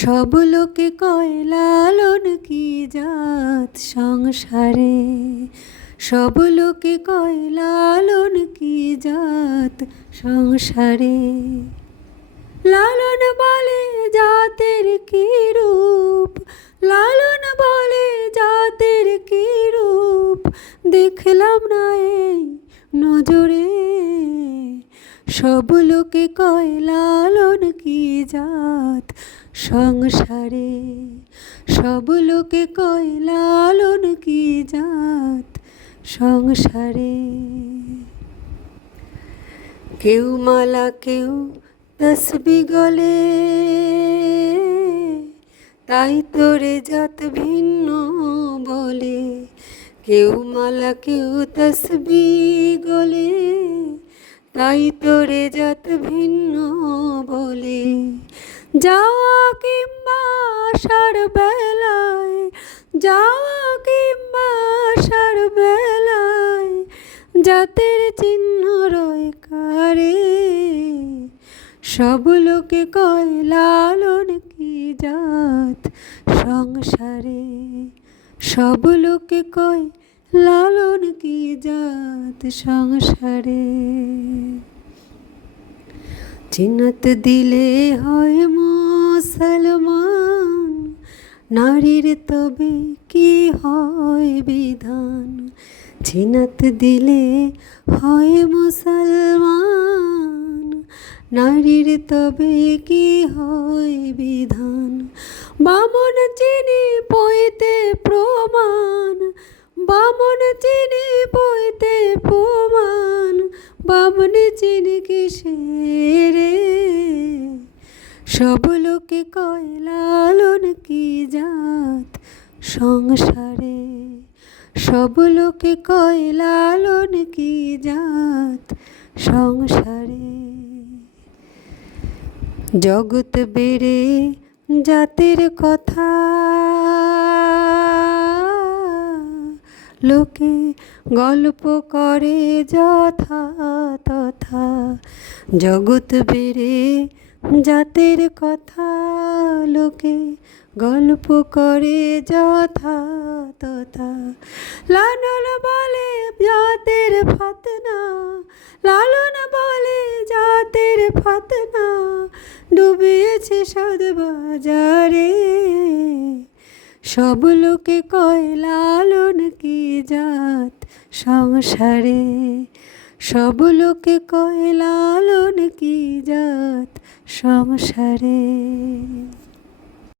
সব লোকে কয় লালন কি জাত সংসারে, সব লোকে কয় লালন কি জাত সংসারে। লালন বলে জাতের কি রূপ, লালন বলে জাতের কি রূপ, দেখলাম না এই নজরে। সব লোকে কয় লালন কি জাত সংসারে, সব লোকে কয় লালন কি জাত সংসারে। কেউ মালা কেউ তসবি গলে, তাই তোরে জাত ভিন্ন বলে। কেউ মালা কেউ তসবি গলে, তাই তোরে জাত ভিন্ন বলে। যাওয়া কিংবা আসার বেলায়, যাওয়া কিংবা আসার বেলায়, জাতের চিহ্ন রয় কারে। সব লোকে কয় লালন কি জাত সংসারে, সব লোকে কয় লালন কি জাত সংসারে। চিনত দিলে হয় মুসলমান, নারীর তবে কি হয় বিধান। চিনত দিলে হয় মুসলমান, নারীর তবে কি হয় বিধান। বামন চিনি পইতে প্রমাণ, বামন চিনি পইতে প্রমাণ, বামনে চিনি কিসের। সব লোকে কয় লালন কি জাত সংসারে, সব লোকে কয় লালন কি জাত সংসারে। জগৎ বেড়ে জাতের কথা লোকে গল্প করে যথা তথা। জগৎ বেড়ে জাতের কথা লোকে গল্প করে যথা তথা। লালন বলে জাতের ফাতনা, লালন বলে জাতের ফাতনা, ডুবিয়েছে সাদ বাজারে। সব লোকে কয় লালন কি জাত সংসারে, সব লোকে কয় লালন কি জাত সংসারে।